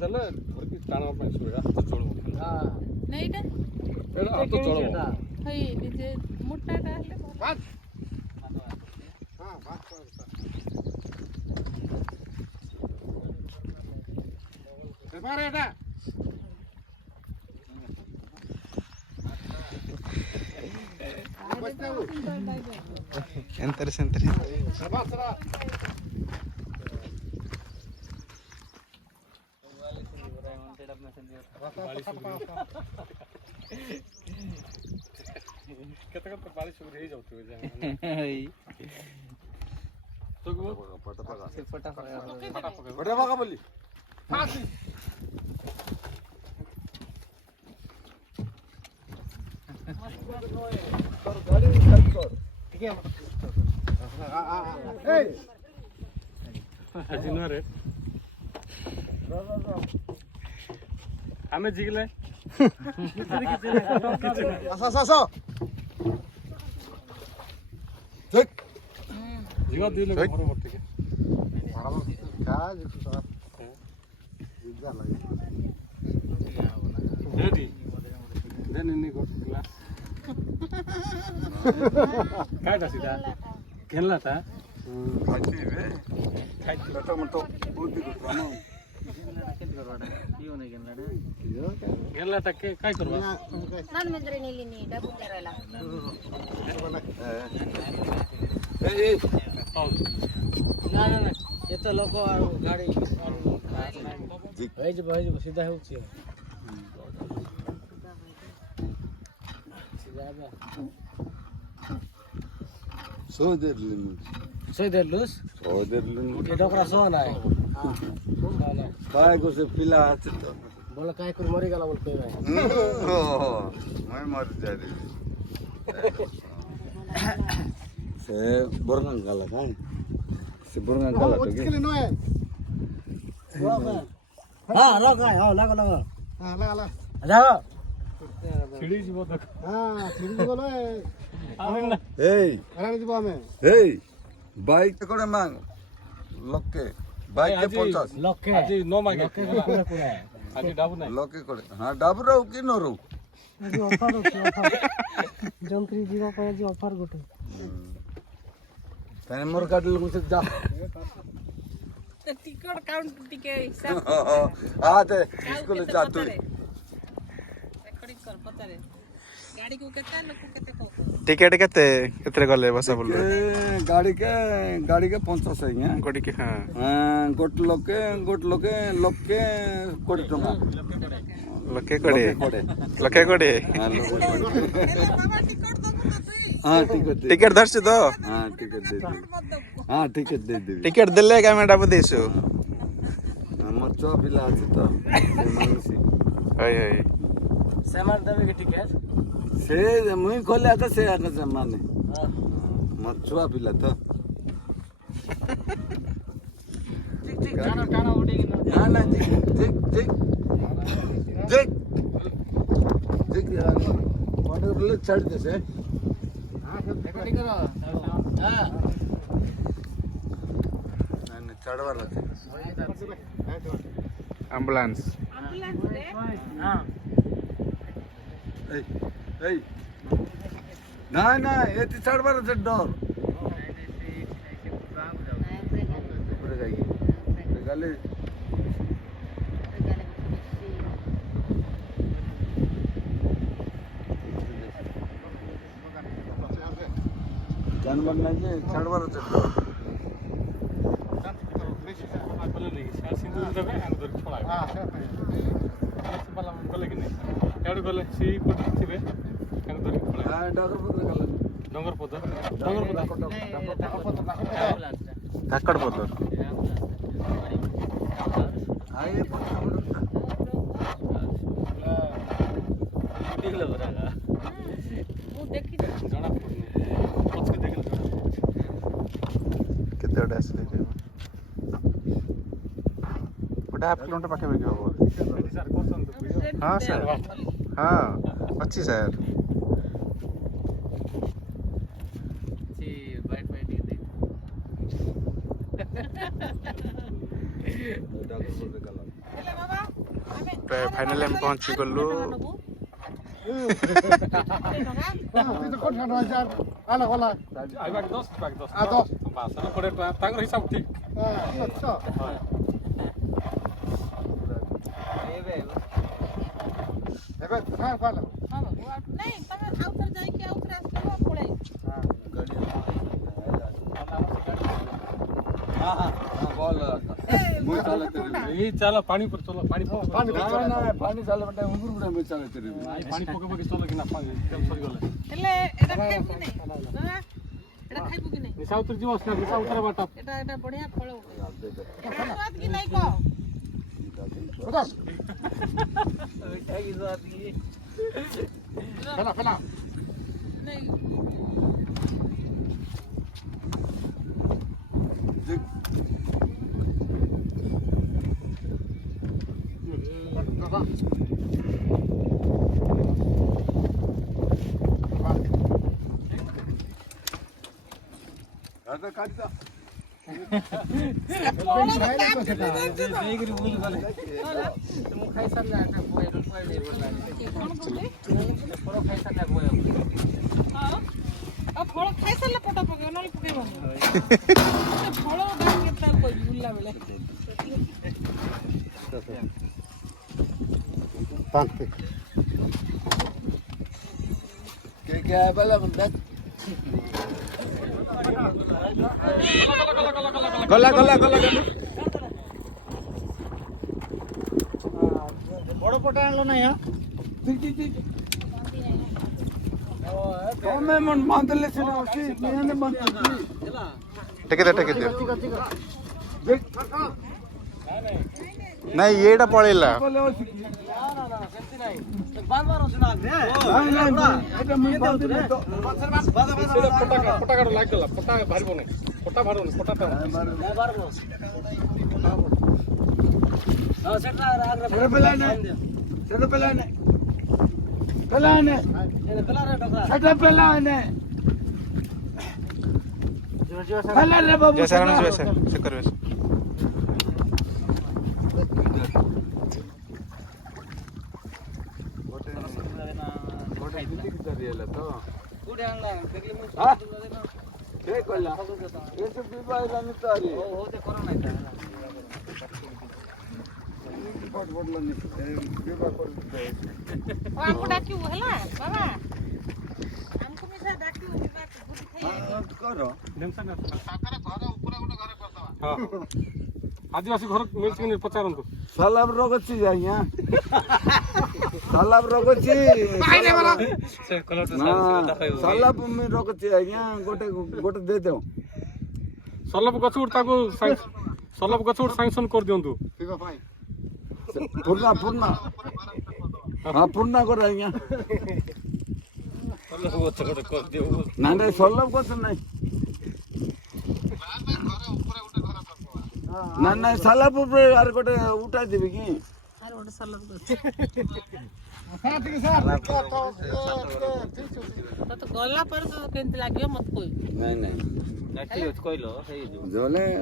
ଦେଲେ ଧରିକି ଟାଣିବା ପାଇଁ ସୁବିଧା ହାତ ଚଳିବ। ହଁ ନେଇଟା ଏଇଟା ହାତ ଚଳିବ। ହେଇ ନିଜେ ମୋଟାଟା ହେଲେ ଭାତ ହଁ ଭାତ ବେପାର ଏଟା ಎಂತಾರೆ ಸೆಂತಾರೆ କେତେ କେତେ ପାଳି ସବୁ ହେଇଯାଉଥିବେ ବୋଲି ଆମେ ଜିଗଲେ ଯିବା ଦୁଇ ଲୋକ ଘର ମୋର ଟିକେ काय सीधा घेतला था घेतला था काय करवा ನಾನು ಮೆಂದ್ರೆ ನೀಲಿ ಡಬ್ಬು ತೆರಲ್ಲ ନା ଏତେ ଲୋକ ଆଉ ଗାଡ଼ି ହେଇଯିବ ସିଧା ହେଉଛି ପିଲା ଅଛି ତ ବୋଲେ କାହିଁ କରି ମରିଗଲା ବୋଲି କହିବା ସେ ବରଗାଁ ଗଲା କାଇଁ ସେ ବରଗାଁ ଗଲା ତ ହଁ ଲଗ ହଁ ଲଗ ଲଗ ଯାଅ ଛିଡ଼ି ଯିବ ଦେଖ ଏଇ ବାଇକ୍ କୋଡେ ମାଙ୍ଗ ଲକେ ବାଇକ୍ 50 ଲକ୍ଷେ ଆଜି ନ ମାଗେ ଆଜି ଡାବୁ ନାହିଁ ଲକେ କୋଡେ ହଁ ଡାବୁ ରହୁ କି ନ ରହୁ ଯନ୍ତ୍ରୀ ଯିବା ପାଇଁ ଆଜି ଅଫର ଗୋଟେ ତାନେ ମୋର କାଟିଲ ମୁଁ ଯା ଟିକଟ କାଉଣ୍ଟ ଟିକେ ହିସାବ आ ते स्कूल जा तू ରେକର୍ଡିଂ କର ପଚାରେ ଗାଡି କୁ କେତେ ଲୋକ କେତେ କହ टिकट केते केते गले बसा बोल गाड़ी के 50 है गोटी के हां गोट लोके लोके कोड़ी टका लोके कोड़े हां हां टिकट दर्श दो हां टिकट दे दे हां टिकट दे दे टिकट देले का मैं डाब देसु हमर चो पिला अछि तो मानसी हय सामान देवे के टिकट से मुई खोले तो से आके माने मछुआ पिला तो टाणा उड़ी ना ना देख वाटर ले छाड़ दे से हां सब रेकॉर्डिंग करो हां ना छाड़वा लगे एम्बुलेंस रे हां ए ना ना ये ती छाड़वा से डर ऊपर जाइए गले जानवर नहीं है छाड़वा से डर सिंदूर देवे हम धर छोड़ा हां बाला गले कि नहीं एडो गले सी पट थिबे हम धर छोड़ा हां डगर पत्र गले डंगर पद काकड़ पत्र हां ये निकल बरागा ମୁଁ ଦେଖି जणा पड़नु पछके देखले केते ओडा असले ओडा हाफ किलोमीटर पाखे बेगी हो सर कोसन तो हां सर हां अच्छी सर जी बाइट बाइट दे डॉक्टर बोल के गला ହେଲେ ବାବା ଏବେ ଫାଇନାଲି ଆମେ ପହଞ୍ଚି ଗଲୁ ଆଇବାକୁ 10 ବାସ୍ 20 ଟଙ୍କା ତାଙ୍କର ହିସାବ ଠିକ ଏବେ ନାଇଁ ତମେ ଆଉଥରେ ଯାଇକି ଆଉଥରେ ଆସିବ ପଳେଇ ଏଇ ଚାଲ ପାଣି पर चलो पानी पानी चाले बटे उंगुर गुडा में चाले तेरे पानी पके चलो कि ना पानी तेल सरी गले ହେଲେ ଏଟା ଖାଇବୁ କି ନାହିଁ ନା ଏଟା ଖାଇବୁ କି ନାହିଁ निशा उतर जीव असना निशा उतर बाटा ଏଟା ବଢିଆ ଫଳ ସ୍ୱାଦ କି ନାହିଁ କହ फला ନାଇଁ अरे काटता ଫଳ ଖାଇସାରିଲେ ପଟ ପକେଇବ ନହେଲେ ପକେଇବନି ଫଳ କେତେ କହିବି ବୁଲିଲା ବେଳେ क्या है पहले बंदा ଗଲା ଗଲା ଗଲା बड़ पटा आनलो ना यहाँ तमे मन मानले से ना उसी ने मन टेके दे ନାଇଁ ଏଇଟା ପଳେଇଲା बोले उसी नहीं नहीं एटा मुई बांधले तो पटा काट लाग गला पटा भारी बने पटा भारो पटा ता सेरे पेलाने पेलाने सेरे पेलाने पेला रे बाबू जैसे रहना वैसे से कर वैसे ଆମକୁ ଡାକିବୁ ହେଲା ବାବା ଆମକୁ ମିଶା ଡାକିବୁ ବୁଝି ଖାଇ हां आदिवासी घर मिलछ कि पचारंतु सलाब रोग छी जाइया सलाब रोग छी पाइने वाला से कलर तो सलाब में रोग छी आइया गोटे दे देओ सलब गछुर ताको सलब गछुर सैंक्शन कर दियंतु पूर्णा हां पूर्णा कर आइया सलब गछुर कर दियो ना नहीं सलाब गछ नहीं ना नहीं सलाब ऊपर यार गोटे उठा देबी की ଆରେ ଗୋଟେ ସଲାଦ ତତେ ଗଲା ପରେ ତ କେମିତି ଲାଗିବ ମତେ କହିବୁ नहीं नहीं କହିଲ ସେଇ जोले